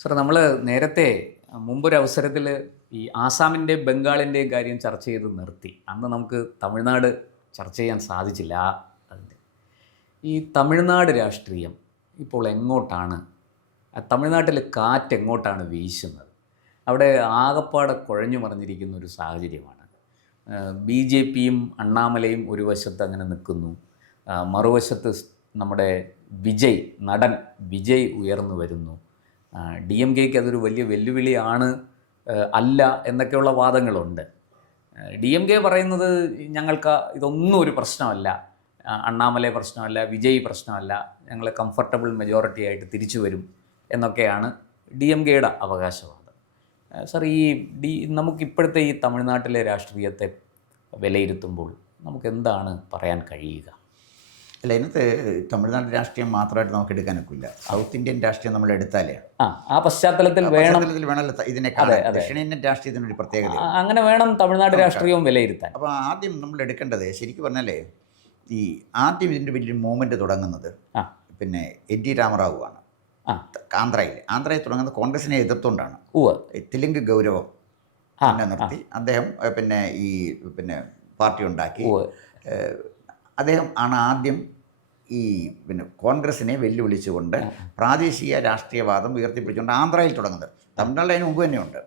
Sir നമ്മൾ നേരത്തെ മുമ്പൊരു അവസരത്തിൽ ഈ ആസാമിന്റെ ബംഗാളിന്റെയും കാര്യം ചർച്ച ചെയ്ത് നിർത്തി. അന്ന് നമുക്ക് തമിഴ്നാട് ചർച്ച ചെയ്യാൻ സാധിച്ചില്ല. അതിന്റെ ഈ തമിഴ്നാട് രാഷ്ട്രീയം ഇപ്പോൾ എങ്ങോട്ടാണ്? തമിഴ്നാട്ടിൽ കാറ്റ് എങ്ങോട്ടാണ് വീശുന്നത്? അവിടെ ആകപ്പാടെ കുഴഞ്ഞു മറിഞ്ഞിരിക്കുന്ന ഒരു സാഹചര്യമാണ്. ബി ജെ പിയും അണ്ണാമലയും ഒരു വശത്ത് അങ്ങനെ നിൽക്കുന്നു. മറുവശത്ത് നമ്മുടെ വിജയ് നടൻ വിജയ് ഉയർന്നു വരുന്നു. ഡി എം കെക്ക് അതൊരു വലിയ വെല്ലുവിളിയാണ് അല്ല എന്നൊക്കെയുള്ള വാദങ്ങളുണ്ട്. ഡി എം കെ പറയുന്നത് ഞങ്ങൾക്ക് ഇതൊന്നും ഒരു പ്രശ്നമല്ല. അണ്ണാമല പ്രശ്നമല്ല വിജയ് പ്രശ്നമല്ല. ഞങ്ങൾ കംഫർട്ടബിൾ മെജോറിറ്റി ആയിട്ട് തിരിച്ചു വരും എന്നൊക്കെയാണ് ഡി എം കെയുടെ അവകാശവാദം. സർ ഈ ഡി നമുക്കിപ്പോഴത്തെ ഈ തമിഴ്നാട്ടിലെ രാഷ്ട്രീയത്തെ വിലയിരുത്തുമ്പോൾ നമുക്കെന്താണ് പറയാൻ കഴിയുക? അല്ല ഇതിനകത്ത് തമിഴ്നാട് രാഷ്ട്രീയം മാത്രമായിട്ട് നമുക്ക് എടുക്കാനൊക്കില്ല. സൗത്ത് ഇന്ത്യൻ രാഷ്ട്രീയം നമ്മൾ എടുത്താലേ. ആ പശ്ചാത്തലത്തിൽ വേണം പശ്ചാത്തലത്തിൽ വേണമല്ലോ ഇതിനെ ദക്ഷിണേന്ത്യൻ രാഷ്ട്രീയത്തിനൊരു പ്രത്യേകത അങ്ങനെ വേണം തമിഴ്നാട് രാഷ്ട്രീയവും വിലയിരുത്താൻ. അപ്പോൾ ആദ്യം നമ്മൾ എടുക്കേണ്ടത് ശരിക്കും പറഞ്ഞാലേ ഈ ആദ്യം ഇതിന്റെ വലിയ മൂവ്മെന്റ് തുടങ്ങുന്നത് പിന്നെ എൻ ടി രാമറാവു ആണ്. ആന്ധ്രയിൽ. ആന്ധ്രയിൽ തുടങ്ങുന്നത് കോൺഗ്രസിനെ എതിർത്തുകൊണ്ടാണ് തെലുങ്ക് ഗൗരവം അങ്ങനെ നിർത്തി അദ്ദേഹം പിന്നെ ഈ പിന്നെ പാർട്ടി ഉണ്ടാക്കി. അദ്ദേഹം ആണ് ആദ്യം ഈ പിന്നെ കോൺഗ്രസിനെ വെല്ലുവിളിച്ചുകൊണ്ട് പ്രാദേശിക രാഷ്ട്രീയവാദം ഉയർത്തിപ്പിടിച്ചുകൊണ്ട് ആന്ധ്രയിൽ തുടങ്ങുന്നത്. തമിഴ്നാട് അതിന് മുമ്പ് തന്നെയുണ്ട്.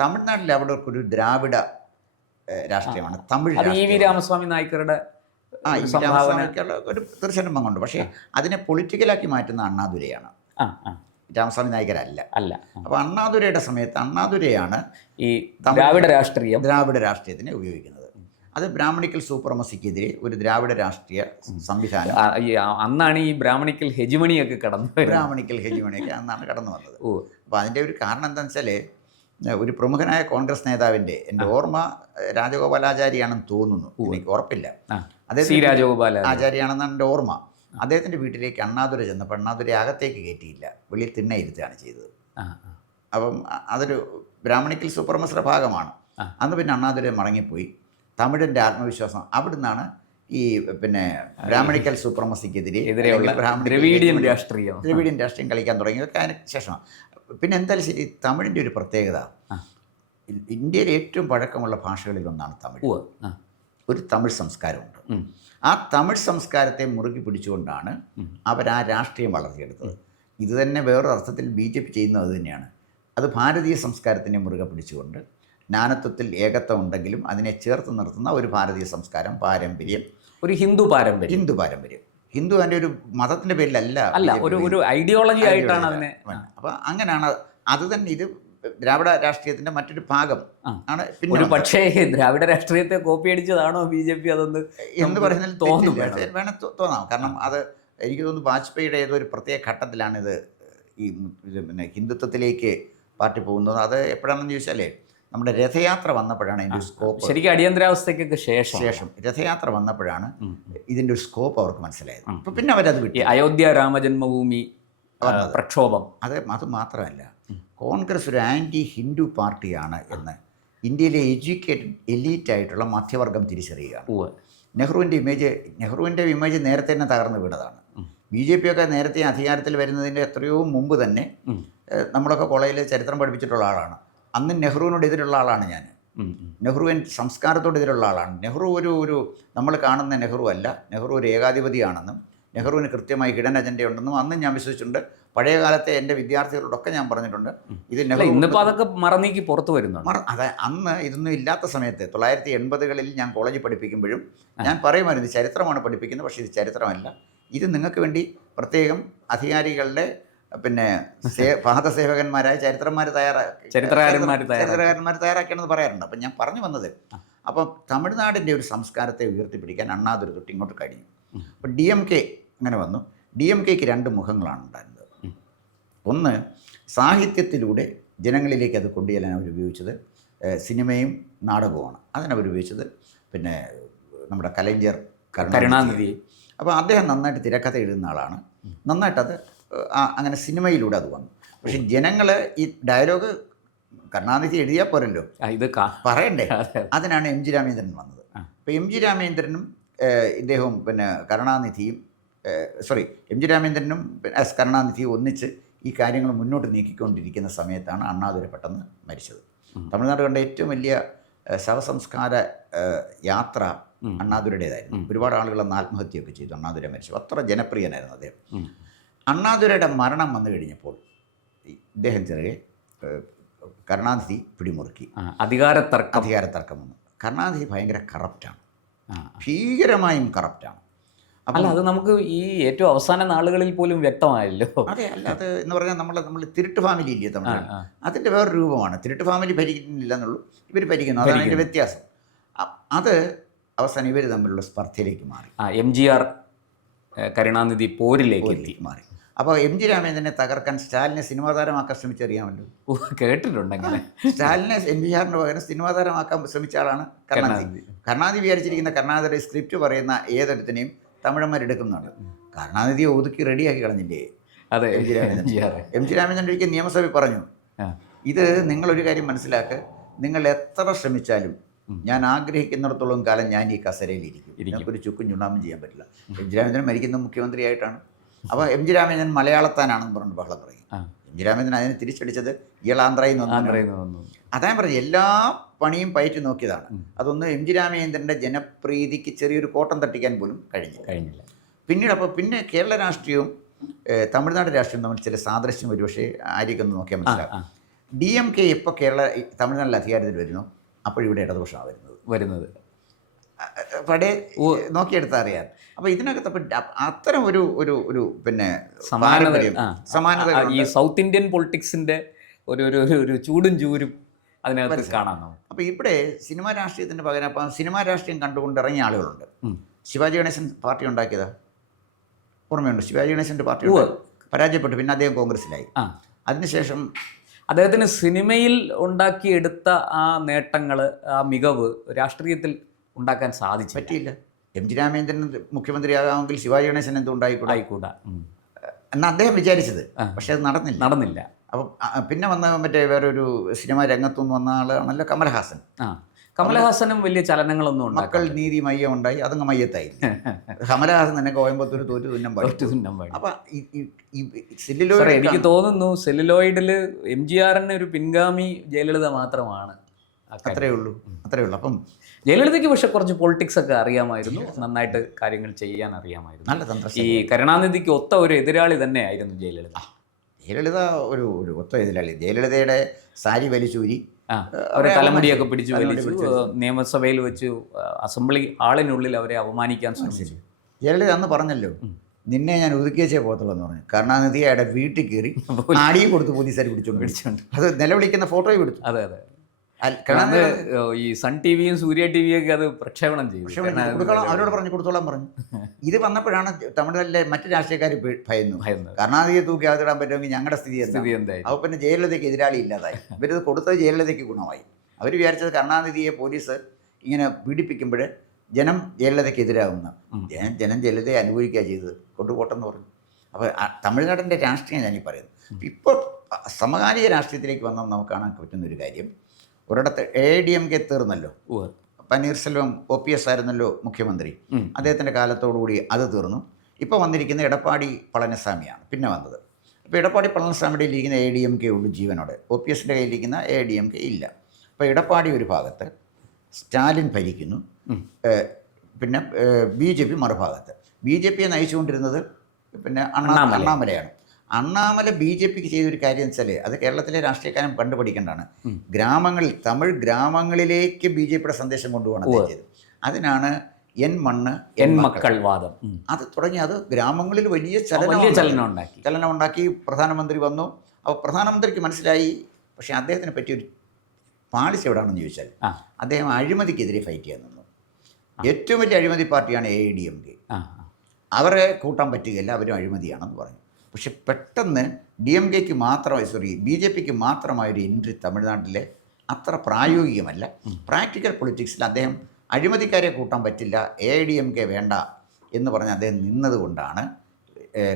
തമിഴ്നാട്ടിൽ അവിടെ ഒരു ദ്രാവിഡ രാഷ്ട്രീയമാണ്. തമിഴ് ഇ വി രാമസ്വാമി നായ്ക്കറുടെ ആ രാമസ്വാമിക്കുള്ള ഒരു തീർച്ചയായിട്ടും പങ്കുണ്ട്. പക്ഷേ അതിനെ പൊളിറ്റിക്കലാക്കി മാറ്റുന്ന അണ്ണാദുരയാണ്. രാമസ്വാമി നായ്ക്കരല്ല അല്ല. അപ്പോൾ അണ്ണാദുരയുടെ സമയത്ത് അണ്ണാദുരയാണ് ഈ ദ്രാവിഡ രാഷ്ട്രീയം ദ്രാവിഡ രാഷ്ട്രീയത്തിനെ ഉപയോഗിക്കുന്നത്. അത് ബ്രാഹ്മണിക്കൽ സൂപ്രമസിക്കെതിരെ ഒരു ദ്രാവിഡ രാഷ്ട്രീയ സംവിധാനം. അന്നാണ് ഈ ബ്രാഹ്മണിക്കൽ ഹെജിമണിയൊക്കെ കടന്നു ബ്രാഹ്മണിക്കൽ ഹെജിമണിയൊക്കെ അന്നാണ് കടന്നു വന്നത്. ഓ. അപ്പോൾ അതിന്റെ ഒരു കാരണം എന്താണെന്ന് വെച്ചാൽ ഒരു പ്രമുഖനായ കോൺഗ്രസ് നേതാവിന്റെ എന്റെ ഓർമ്മ രാജഗോപാലാചാര്യാണെന്ന് തോന്നുന്നു. എനിക്ക് ഉറപ്പില്ല. അദ്ദേഹം രാജഗോപാല ആചാര്യാണെന്നാണ് എന്റെ ഓർമ്മ. അദ്ദേഹത്തിന്റെ വീട്ടിലേക്ക് അണ്ണാതുര ചെന്നപ്പോൾ അണ്ണാതുര അകത്തേക്ക് കയറ്റിയില്ല. വെളിയിൽ തിണ്ണ ഇരുത്തുകയാണ് ചെയ്തത്. അപ്പം അതൊരു ബ്രാഹ്മണിക്കൽ സൂപ്പർമസിന്റെ ഭാഗമാണ്. അന്ന് പിന്നെ അണ്ണാതുര മടങ്ങിപ്പോയി. തമിഴിന്റെ ആത്മവിശ്വാസം അവിടുന്നാണ് ഈ പിന്നെ ബ്രാഹ്മണിക്കൽ സൂപ്രമസിക്കെതിരെ എതിരെയുള്ള ദ്രവീഡിയൻ രാഷ്ട്രീയം. ദ്രവിഡിയൻ രാഷ്ട്രീയം കളിക്കാൻ തുടങ്ങിയതൊക്കെ അതിന് ശേഷമാണ് പിന്നെ എന്തായാലും ശരി തമിഴിന്റെ ഒരു പ്രത്യേകത. ഇന്ത്യയിലെ ഏറ്റവും പഴക്കമുള്ള ഭാഷകളിൽ ഒന്നാണ് തമിഴ്. ഒരു തമിഴ് സംസ്കാരമുണ്ട്. ആ തമിഴ് സംസ്കാരത്തെ മുറുകി പിടിച്ചുകൊണ്ടാണ് അവർ ആ രാഷ്ട്രീയം വളർത്തിയെടുത്തത്. ഇത് തന്നെ വേറൊരു അർത്ഥത്തിൽ ബി ജെ പി ചെയ്യുന്നത് തന്നെയാണ്. അത് ഭാരതീയ സംസ്കാരത്തിനെ മുറുകെ പിടിച്ചുകൊണ്ട് ജ്ഞാനത്വത്തിൽ ഏകത്വം ഉണ്ടെങ്കിലും അതിനെ ചേർത്ത് നിർത്തുന്ന ഒരു ഭാരതീയ സംസ്കാരം പാരമ്പര്യം. ഒരു ഹിന്ദു പാരമ്പര്യം. ഹിന്ദു പാരമ്പര്യം. ഹിന്ദു അതിന്റെ ഒരു മതത്തിന്റെ പേരിലല്ല അല്ല ഒരു ഒരു ഐഡിയോളജി ആയിട്ടാണ് അതിനെ അപ്പോൾ അങ്ങനെയാണ് അത് തന്നെ ഇത് ദ്രാവിഡ രാഷ്ട്രീയത്തിന്റെ മറ്റൊരു ഭാഗം ആണ് പിന്നെ ഒരു പക്ഷേ ദ്രാവിഡ രാഷ്ട്രീയത്തെ കോപ്പി അടിച്ചതാണോ ബി ജെ പി? അതൊന്ന് എന്ന് പറയുന്നതിൽ തോന്നും വേണം. വേണം തോന്നാം. കാരണം അത് എനിക്ക് തോന്നുന്നു വാജ്പേയിയുടെ ഏതോ ഒരു പ്രത്യേക ഘട്ടത്തിലാണിത് ഈ പിന്നെ ഹിന്ദുത്വത്തിലേക്ക് പാർട്ടി പോകുന്നത്. അത് എപ്പോഴാണെന്ന് ചോദിച്ചാലേ നമ്മുടെ രഥയാത്ര വന്നപ്പോഴാണ് ഇതിന്റെ സ്കോപ്പ് ശരിക്കും അടിയന്തരാവസ്ഥയ്ക്കൊക്കെ ശേഷം. ശേഷം. രഥയാത്ര വന്നപ്പോഴാണ്. ഇതിന്റെ ഒരു സ്കോപ്പ് അവർക്ക് മനസ്സിലായത്. അപ്പം പിന്നെ അവരത് കിട്ടി വിട്ടു അയോധ്യ രാമജന്മഭൂമി പ്രക്ഷോഭം. അത് അത് മാത്രമല്ല കോൺഗ്രസ് ഒരു ആന്റി ഹിന്ദു പാർട്ടിയാണ് എന്ന് ഇന്ത്യയിലെ എഡ്യൂക്കേറ്റഡ് എലീറ്റ് ആയിട്ടുള്ള മധ്യവർഗം തിരിച്ചറിയുകയാണ്. ഉവ്വ്. നെഹ്റുവിന്റെ ഇമേജ് നെഹ്റുവിന്റെ ഇമേജ് നേരത്തെ തന്നെ തകർന്നു വീണതാണ്. ബി ജെ പി ഒക്കെ നേരത്തെ അധികാരത്തിൽ വരുന്നതിന്റെ എത്രയോ മുമ്പ് തന്നെ നമ്മളൊക്കെ കോളേജിൽ ചരിത്രം പഠിപ്പിച്ചിട്ടുള്ള ആളാണ്. അന്ന് നെഹ്റുവിനോട് എതിരുള്ള ആളാണ് ഞാൻ. നെഹ്റുവിൻ സംസ്കാരത്തോട് എതിരുള്ള ആളാണ്. നെഹ്റു ഒരു ഒരു നമ്മൾ കാണുന്ന നെഹ്റു അല്ല. നെഹ്റു ഒരു ഏകാധിപതിയാണെന്നും നെഹ്റുവിന് കൃത്യമായി ഹിഡൻ അജൻഡ ഉണ്ടെന്നും അന്നും ഞാൻ വിശ്വസിച്ചിട്ടുണ്ട്. പഴയ കാലത്തെ എന്റെ വിദ്യാർത്ഥികളോടൊക്കെ ഞാൻ പറഞ്ഞിട്ടുണ്ട്. ഇത് നെഹ്റു ഇന്നിപ്പോൾ അതൊക്കെ മറന്നേക്ക് പുറത്തു വരുന്നുണ്ട്. അതെ അന്ന് ഇതൊന്നും ഇല്ലാത്ത സമയത്ത് തൊള്ളായിരത്തി എൺപതുകളിൽ ഞാൻ കോളേജിൽ പഠിപ്പിക്കുമ്പോഴും ഞാൻ പറയുമായിരുന്നു ഇത് ചരിത്രമാണ് പഠിപ്പിക്കുന്നത് പക്ഷേ ഇത് ചരിത്രമല്ല. ഇത് നിങ്ങൾക്ക് വേണ്ടി പ്രത്യേകം അധികാരികളുടെ പിന്നെ സേ- പാദസേവകന്മാരായ ചരിത്രന്മാർ തയ്യാറാക്കി ചരിത്രകാരന്മാര് തയ്യാറാക്കി. ചരിത്രകാരന്മാർ തയ്യാറാക്കിയാണെന്ന് പറയാറുണ്ട്. അപ്പം ഞാൻ പറഞ്ഞു വന്നത് അപ്പം തമിഴ്നാടിന്റെ ഒരു സംസ്കാരത്തെ ഉയർത്തിപ്പിടിക്കാൻ അണ്ണാതൊരു തൊട്ട് ഇങ്ങോട്ട് കഴിഞ്ഞു. അപ്പം ഡി എം കെ അങ്ങനെ വന്നു. ഡി എം കെക്ക് രണ്ട് മുഖങ്ങളാണ് ഉണ്ടായിരുന്നത്. ഒന്ന് സാഹിത്യത്തിലൂടെ ജനങ്ങളിലേക്ക് അത് കൊണ്ടുചെല്ലാൻ അവർ ഉപയോഗിച്ചത് സിനിമയും നാടകവുമാണ്. അതിനവർ ഉപയോഗിച്ചത്. പിന്നെ നമ്മുടെ കലൈഞ്ചർ കരുണാനിധി. അപ്പോൾ അദ്ദേഹം നന്നായിട്ട് തിരക്കഥ എഴുതുന്ന ആളാണ്. നന്നായിട്ടത് അങ്ങനെ സിനിമയിലൂടെ അത് വന്നു. പക്ഷെ ജനങ്ങൾ ഈ ഡയലോഗ് കരുണാനിധി എഴുതിയാൽ പോരല്ലോ. ഇത് പറയണ്ടേ? അതിനാണ് എം ജി രാമേന്ദ്രൻ വന്നത്. അപ്പോൾ എം ജി രാമേന്ദ്രനും ഇദ്ദേഹവും പിന്നെ കരുണാനിധിയും സോറി എം ജി രാമേന്ദ്രനും എസ് കരുണാനിധിയും ഒന്നിച്ച് ഈ കാര്യങ്ങൾ മുന്നോട്ട് നീക്കിക്കൊണ്ടിരിക്കുന്ന സമയത്താണ് അണ്ണാദുര പെട്ടെന്ന് മരിച്ചത്. തമിഴ്നാട് കണ്ട ഏറ്റവും വലിയ ശവസംസ്കാര യാത്ര അണ്ണാതുരയുടേതായിരുന്നു. ഒരുപാട് ആളുകൾ അന്ന് ആത്മഹത്യയൊക്കെ ചെയ്തു അണ്ണാതുര മരിച്ചു. അത്ര ജനപ്രിയനായിരുന്നു അദ്ദേഹം. അണ്ണാദുരയുടെ മരണം വന്നു കഴിഞ്ഞപ്പോൾ ഇദ്ദേഹം ചെറിയ കരുണാനിധി പിടിമുറുക്കി. അധികാര തർക്കം അധികാര തർക്കം വന്നു. കരുണാനിധി ഭയങ്കര കറപ്റ്റാണ്. ഭീകരമായും കറപ്റ്റാണ്. അല്ല അത് നമുക്ക് ഈ ഏറ്റവും അവസാന നാളുകളിൽ പോലും വ്യക്തമായല്ലോ. അതെ അല്ല അത് എന്ന് പറഞ്ഞാൽ നമ്മൾ നമ്മൾ തിരുട്ട് ഫാമിലി ഇല്ലേ തമിഴ്. അതിന്റെ വേറൊരു രൂപമാണ്. തിരുട്ട് ഫാമിലി ഭരിക്കുന്നില്ല എന്നുള്ളൂ. ഇവർ ഭരിക്കുന്നു. അതാണ് അതിന്റെ വ്യത്യാസം. അത് അവസാനം ഇവർ തമ്മിലുള്ള സ്പർദ്ധയിലേക്ക് മാറി. എം ജി ആർ കരുണാനിധി പോരിലേക്ക് മാറി. അപ്പോൾ എം ജി രാമേന്ദ്രനെ തകർക്കാൻ സ്റ്റാലിനെ സിനിമാ താരമാക്കാൻ ശ്രമിച്ചറിയാമല്ലോ. ഓ, കേട്ടിട്ടുണ്ട് അങ്ങനെ സ്റ്റാലിനെ എം ജി ആറിന് പകരം സിനിമാ താരമാക്കാൻ ശ്രമിച്ച ആളാണ് കരുണാനിധി. കരുണാനിധി. വിചാരിച്ചിരിക്കുന്ന കരുണാനിധിയുടെ സ്ക്രിപ്റ്റ് പറയുന്ന ഏതൊരുത്തിനെയും തമിഴന്മാരെടുക്കുന്നുണ്ട് കരുണാനിധിയെ ഒതുക്കി റെഡിയാക്കി കളഞ്ഞില്ലേ അതെ. M G Ramendran. M G Ramendran ഒരിക്കൽ നിയമസഭയിൽ പറഞ്ഞു. ഇത് നിങ്ങളൊരു കാര്യം മനസ്സിലാക്കുക നിങ്ങൾ എത്ര ശ്രമിച്ചാലും. ഞാൻ ആഗ്രഹിക്കുന്നിടത്തോളം കാലം ഞാൻ ഈ കസരയിൽ ഇരിക്കും. എനിക്കൊരു ചുക്കും ചുണ്ണാമ്പും ചെയ്യാൻ പറ്റില്ല. എം ജി രാമേന്ദ്രൻ മരിക്കുന്ന മുഖ്യമന്ത്രിയായിട്ടാണ്. അപ്പോൾ എം ജി രാമേന്ദ്രൻ മലയാളത്താനാണെന്ന് പറഞ്ഞു ബഹളം ആ. എം ജി രാമേന്ദ്രൻ അതിനെ തിരിച്ചടിച്ചത് ഇളാന്ധ്രയിൽ നിന്ന് അതാ പറഞ്ഞു എല്ലാ പണിയും പയറ്റി നോക്കിയതാണ്. അതൊന്ന് എം ജി രാമേന്ദ്രന്റെ ജനപ്രീതിക്ക് ചെറിയൊരു കോട്ടം തട്ടിക്കാൻ പോലും കഴിഞ്ഞില്ല. കഴിഞ്ഞില്ല. പിന്നീട് അപ്പോൾ പിന്നെ കേരള രാഷ്ട്രീയവും തമിഴ്നാട് രാഷ്ട്രീയവും തമ്മിൽ ചില സാദൃശ്യം ഒരുപക്ഷെ ആയിരിക്കും നോക്കിയാൽ മനസ്സിലാക്കാം ഡി എം കെ ഇപ്പോൾ കേരള തമിഴ്നാട്ടിൽ അധികാരത്തിൽ വരുന്നു അപ്പോഴിവിടെ ഇടതുപക്ഷമാണ് വരുന്നത്. വരുന്നത്. പടേ. നോക്കിയെടുത്താൽ അറിയാം അപ്പോൾ ഇതിനകത്ത് അപ്പം അത്തരം ഒരു ഒരു ഒരു പിന്നെ സമാനത ഈ സൗത്ത് ഇന്ത്യൻ പൊളിറ്റിക്സിന്റെ ഒരു ഒരു ഒരു- ചൂടും ചൂരും അതിനകത്ത്. കാണാം അപ്പോൾ ഇവിടെ സിനിമാ രാഷ്ട്രീയത്തിന്റെ പകരം അപ്പം സിനിമാ രാഷ്ട്രീയം കണ്ടുകൊണ്ട് ഇറങ്ങിയ ആളുകളുണ്ട്. ശിവാജി ഗണേശൻ പാർട്ടി ഉണ്ടാക്കിയതാ? ഓർമ്മയുണ്ട്? ശിവാജി ഗണേശന്റെ പാർട്ടി. പരാജയപ്പെട്ടു പിന്നെ അദ്ദേഹം കോൺഗ്രസിലായി അതിനുശേഷം അദ്ദേഹത്തിന് സിനിമയിൽ ഉണ്ടാക്കിയെടുത്ത ആ നേട്ടങ്ങൾ ആ മികവ് രാഷ്ട്രീയത്തിൽ ഉണ്ടാക്കാൻ സാധിച്ചു പറ്റിയില്ല. എം ജി രാമേന്ദ്രൻ മുഖ്യമന്ത്രിയാകാമെങ്കിൽ ശിവാജി ഗണേശൻ എന്തും ഉണ്ടായിക്കൂടാ? ആയിക്കൂടാ. എന്ന അദ്ദേഹം വിചാരിച്ചത്. പക്ഷേ അത് നടന്നില്ല. നടന്നില്ല. അപ്പം പിന്നെ വന്ന മറ്റേ വേറൊരു സിനിമാ രംഗത്തുനിന്ന് വന്ന ആളാണല്ലോ കമൽഹാസൻ. ആ. കമലഹാസനും വലിയ ചലനങ്ങളൊന്നും മക്കൾ നീതി മയ്യം ഉണ്ടായി അതങ്ങ് മയ്യത്തായി കമലഹാസൻ തന്നെ കോയമ്പത്തൂർ തോറ്റു തുന്നം പാടി തുന്നം പാടി. അപ്പൊ സെല്ലുലോയിഡ് എനിക്ക് തോന്നുന്നു സെല്ലുലോയിഡിൽ എം ജി ആറിന് ഒരു പിൻഗാമി ജയലളിത മാത്രമാണ്. അത്രേ ഉള്ളൂ അത്രേ ഉള്ളൂ. അപ്പം ജയലളിതയ്ക്ക് പക്ഷെ കുറച്ച് പൊളിറ്റിക്സ് ഒക്കെ അറിയാമായിരുന്നു. നന്നായിട്ട് കാര്യങ്ങൾ ചെയ്യാൻ അറിയാമായിരുന്നു. നല്ല ഈ തന്ത്രശാലി കരുണാനിധിക്ക് ഒത്ത ഒരു എതിരാളി തന്നെ ആയിരുന്നു ജയലളിത ജയലളിത ഒരു ഒരു ഒത്ത എതിരാളി. ജയലളിതയുടെ സാരി വലിച്ചൂരി. അവരെ തലമുടിയൊക്കെ പിടിച്ചു വലിച്ചു. നിയമസഭയിൽ വെച്ച് അസംബ്ലി ആളിനുള്ളിൽ അവരെ അപമാനിക്കാൻ ശ്രമിച്ചു. ജയലളിത അന്ന് പറഞ്ഞല്ലോ നിന്നെ ഞാൻ ഒതുക്കിയച്ചേ പോകത്തുള്ളൂ എന്ന് പറഞ്ഞു. കരുണാനിധി അയാളുടെ വീട്ടിൽ കയറി ആടിയും കൊടുത്ത് പോലീസുകാർ പിടിച്ചോണ്ട് പിടിച്ചുകൊണ്ട് പിടിച്ചോണ്ട്. അത് നിലവിളിക്കുന്ന ഫോട്ടോയും എടുത്തു. അതെ അതെ. ഈ സൺ ടി വിയും സൂര്യ ടി വിയും ഒക്കെ അത് പ്രക്ഷേപണം കൊടുക്കണം അവരോട് പറഞ്ഞു കൊടുത്തോളാൻ പറഞ്ഞു. ഇത് വന്നപ്പോഴാണ് തമിഴ്നാട്ടിലെ മറ്റു രാഷ്ട്രീയക്കാർ ഭയന്നു. ഭയന്നു കരുണാനിധിയെ തൂക്കി അതിടാൻ പറ്റുമെങ്കിൽ ഞങ്ങളുടെ സ്ഥിതി സ്ഥിതി എന്തായി? അപ്പോൾ പിന്നെ ജയലളിതയ്ക്ക് എതിരാളി ഇല്ലാതായി. ഇവരിത് കൊടുത്തത് ജയലളിതയ്ക്ക് ഗുണമായി. അവർ വിചാരിച്ചത് കരുണാനിധിയെ പോലീസ് ഇങ്ങനെ പീഡിപ്പിക്കുമ്പോൾ ജനം ജയലളിതയ്ക്ക് എതിരാകുന്ന. ജനം ജനം ജയലളിതയെ അനുഭവിക്കുക ചെയ്തത്. കൊണ്ടുപോട്ടെന്ന് പറഞ്ഞു. അപ്പോൾ തമിഴ്നാടിന്റെ രാഷ്ട്രീയം ഞാനീ പറയുന്നു. ഇപ്പോൾ സമകാലിക രാഷ്ട്രീയത്തിലേക്ക് വന്നാൽ നമുക്ക് കാണാൻ പറ്റുന്ന ഒരു കാര്യം ഒരിടത്ത് എ ഡി എം കെ തീർന്നല്ലോ. പനീർസെൽവം ഒ പി എസ് ആയിരുന്നല്ലോ മുഖ്യമന്ത്രി. അദ്ദേഹത്തിന്റെ കാലത്തോടുകൂടി അത് തീർന്നു. ഇപ്പോൾ വന്നിരിക്കുന്ന എടപ്പാടി പളനിസ്വാമിയാണ് പിന്നെ വന്നത്. അപ്പോൾ എടപ്പാടി പളനിസ്വാമിയുടെ ഇരിക്കുന്ന എ ഡി എം കെ ഉള്ളു ജീവനോടെ. ഒ പി എസിന്റെ കയ്യിലിരിക്കുന്ന എ ഡി എം കെ ഇല്ല. അപ്പോൾ എടപ്പാടി ഒരു ഭാഗത്ത് സ്റ്റാലിൻ ഭരിക്കുന്നു. പിന്നെ ബി ജെ പി മറുഭാഗത്ത്. ബി ജെ പിയെ നയിച്ചുകൊണ്ടിരുന്നത് പിന്നെ അണ്ണാ അണ്ണാമലൈ. അണ്ണാമലയാണ്. അണ്ണാമല ബി ജെ പിക്ക് ചെയ്തൊരു കാര്യം എന്ന് വെച്ചാൽ അത് കേരളത്തിലെ രാഷ്ട്രീയക്കാരൻ കണ്ടുപഠിക്കേണ്ടതാണ്. ഗ്രാമങ്ങളിൽ തമിഴ് ഗ്രാമങ്ങളിലേക്ക് ബി ജെ പിയുടെ സന്ദേശം കൊണ്ടുപോകണം ചെയ്തത്. അതിനാണ് എൻ മണ്ണ് എൻ മക്കൾ. വാദം. അത് തുടങ്ങി അത് ഗ്രാമങ്ങളിൽ വലിയ ചലനം വലിയ ഉണ്ടാക്കി. ചലനം ഉണ്ടാക്കി. ചലനം ഉണ്ടാക്കി പ്രധാനമന്ത്രി വന്നു. അപ്പോൾ പ്രധാനമന്ത്രിക്ക് മനസ്സിലായി പക്ഷേ അദ്ദേഹത്തിനെ പറ്റി ഒരു പാളിച്ച എവിടെയാണെന്ന് ചോദിച്ചാൽ അദ്ദേഹം അഴിമതിക്കെതിരെ ഫൈറ്റ് ചെയ്യാൻ നിന്നു. ഏറ്റവും വലിയ അഴിമതി പാർട്ടിയാണ് എ ഡി എം കെ അവരെ കൂട്ടാൻ പറ്റുകയില്ല അവരും അഴിമതിയാണെന്ന് പറഞ്ഞു. പക്ഷെ പെട്ടെന്ന് ഡി എം കെക്ക് മാത്രമായി സോറി ബി ജെ പിക്ക് മാത്രമായൊരു എൻട്രി തമിഴ്നാട്ടിലെ അത്ര പ്രായോഗികമല്ല. പ്രാക്ടിക്കൽ പൊളിറ്റിക്സിൽ അദ്ദേഹം അഴിമതിക്കാരെ കൂട്ടാൻ പറ്റില്ല A I D M K വേണ്ട എന്ന് പറഞ്ഞ് അദ്ദേഹം നിന്നതുകൊണ്ടാണ്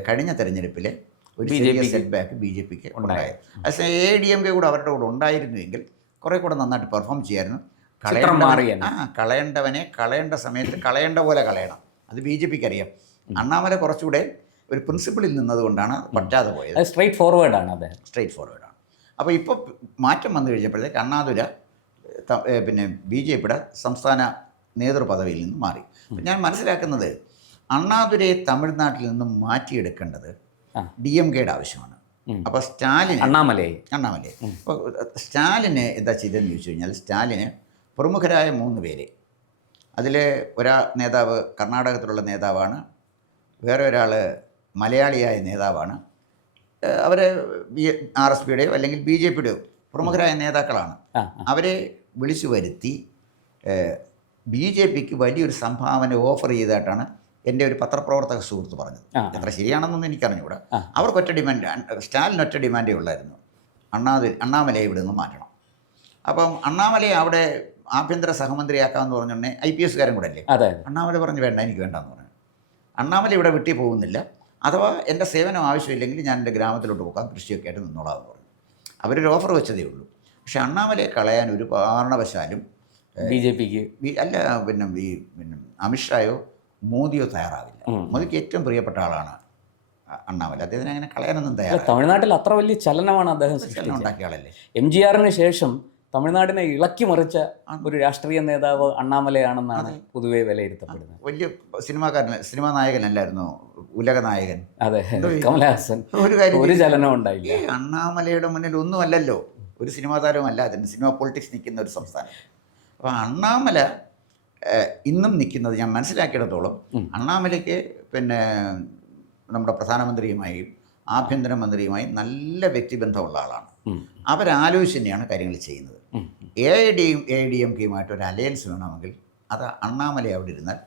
കഴിഞ്ഞ തെരഞ്ഞെടുപ്പിലെ ഒരു ചെറിയ സെറ്റ് ബാക്ക് ബി ജെ പിക്ക് ഉണ്ടായത്. പക്ഷേ എ ഡി എം കെ കൂടെ അവരുടെ കൂടെ ഉണ്ടായിരുന്നുവെങ്കിൽ കുറേ കൂടെ നന്നായിട്ട് പെർഫോം ചെയ്യായിരുന്നു. മാറിയേനെ. ആ കളയേണ്ടവനെ കളയേണ്ട സമയത്ത് കളയേണ്ട പോലെ കളയണം. അത് ബി ജെ പിക്ക് അറിയാം. അണ്ണാമല കുറച്ചുകൂടെ ഒരു പ്രിൻസിപ്പിളിൽ നിന്നതുകൊണ്ടാണ് പറ്റാതെ പോയത്. സ്ട്രേറ്റ് ഫോർവേഡ് ആണ് അദ്ദേഹം. സ്ട്രേറ്റ് ഫോർവേഡ് ആണ്. അപ്പോൾ ഇപ്പോൾ മാറ്റം വന്നു കഴിഞ്ഞപ്പോഴത്തേക്ക് അണ്ണാതുര പിന്നെ ബി ജെ പിയുടെ സംസ്ഥാന നേതൃപദവിയിൽ നിന്ന് മാറി. ഞാൻ മനസ്സിലാക്കുന്നത് അണ്ണാതുരയെ തമിഴ്നാട്ടിൽ നിന്നും മാറ്റിയെടുക്കേണ്ടത്. ഡി എം കെയുടെ ആവശ്യമാണ്. അപ്പൊ അപ്പോൾ സ്റ്റാലിന് അണ്ണാമലൈ. അണ്ണാമലൈ. അപ്പോൾ സ്റ്റാലിന് എന്താ ചെയ്തതെന്ന് ചോദിച്ചു കഴിഞ്ഞാൽ സ്റ്റാലിന് പ്രമുഖരായ മൂന്ന് പേര്. അതിൽ ഒരാ നേതാവ് കർണാടകത്തിലുള്ള നേതാവാണ് വേറെ ഒരാൾ മലയാളിയായ നേതാവാണ്. അവർ ബി ആർ എസ് പിയുടെയോ അല്ലെങ്കിൽ ബി ജെ പിയുടെയോ പ്രമുഖരായ നേതാക്കളാണ്. അവരെ വിളിച്ചു വരുത്തി ബി ജെ പിക്ക് വലിയൊരു സംഭാവന ഓഫർ ചെയ്തതായിട്ടാണ് എന്റെ ഒരു പത്രപ്രവർത്തക സുഹൃത്ത് പറഞ്ഞത്. എത്ര ശരിയാണെന്നൊന്നും എനിക്കറിഞ്ഞുകൂടാ. അവർക്ക് ഒറ്റ ഡിമാൻഡ് സ്റ്റാലിന് ഒറ്റ ഡിമാൻഡേ ഉള്ളായിരുന്നു. അണ്ണാതി അണ്ണാമലയെ ഇവിടെ നിന്ന് മാറ്റണം. അപ്പം അണ്ണാമലയെ അവിടെ ആഭ്യന്തര സഹമന്ത്രിയാക്കാമെന്ന് പറഞ്ഞുടനെ ഐ പി എസ്കാരൻ കൂടെ അല്ലേ? അണ്ണാമല പറഞ്ഞു വേണ്ട എനിക്ക് വേണ്ടെന്ന് പറഞ്ഞു. അണ്ണാമല ഇവിടെ വിട്ടി പോകുന്നില്ല. അഥവാ എന്റെ സേവനം ആവശ്യമില്ലെങ്കിൽ ഞാൻ എന്റെ ഗ്രാമത്തിലോട്ട് പോകാം കൃഷിയൊക്കെ ആയിട്ട് നിന്നോളാം എന്ന് പറഞ്ഞു. അവരൊരു ഓഫർ വെച്ചതേ ഉള്ളൂ. പക്ഷെ അണ്ണാമലയെ കളയാൻ ഒരു കാരണവശാലും ബി ജെ പിക്ക്? അല്ല പിന്നെ ഈ പിന്നെ അമിത്ഷായോ മോദിയോ തയ്യാറാവില്ല. മോദിക്ക് ഏറ്റവും പ്രിയപ്പെട്ട ആളാണ് അണ്ണാമല. അദ്ദേഹത്തിന് അങ്ങനെ കളയാനൊന്നും തയ്യാറില്ല തമിഴ്നാട്ടിൽ അത്ര വലിയ ചലനമാണ് അദ്ദേഹം ഉണ്ടാക്കിയ ആളല്ലേ? എം ജി ആറിന് ശേഷം തമിഴ്നാടിനെ ഇളക്കി മറിച്ച ഒരു രാഷ്ട്രീയ നേതാവ് അണ്ണാമലയാണെന്നാണ് പൊതുവെ വിലയിരുത്തപ്പെടുന്നത്. വലിയ സിനിമാക്കാരൻ സിനിമാ നായകനല്ലായിരുന്നു ഉലക നായകൻ. അതെ കമലഹാസൻ ഒരു കാര്യം ഒരു ചലനം ഉണ്ടായില്ല. അണ്ണാമലയുടെ മുന്നിൽ ഒന്നുമല്ലല്ലോ. ഒരു സിനിമാ താരമല്ല അതിന് സിനിമ പൊളിറ്റിക്സ് നിൽക്കുന്ന ഒരു സംസ്ഥാനം. അപ്പോൾ അണ്ണാമല ഇന്നും നിൽക്കുന്നത് ഞാൻ മനസ്സിലാക്കിയിടത്തോളം അണ്ണാമലയ്ക്ക് പിന്നെ നമ്മുടെ പ്രധാനമന്ത്രിയുമായും ആഭ്യന്തരമന്ത്രിയുമായും നല്ല വ്യക്തിബന്ധമുള്ള ആളാണ്. അവരാലോചിച്ച് തന്നെയാണ് കാര്യങ്ങൾ ചെയ്യുന്നത്. എ ഐ ഡിയും എ ഡി എം കെയുമായിട്ട് ഒരു അലയൻസ് വേണമെങ്കിൽ അത് അണ്ണാമല അവിടെ ഇരുന്നാൽ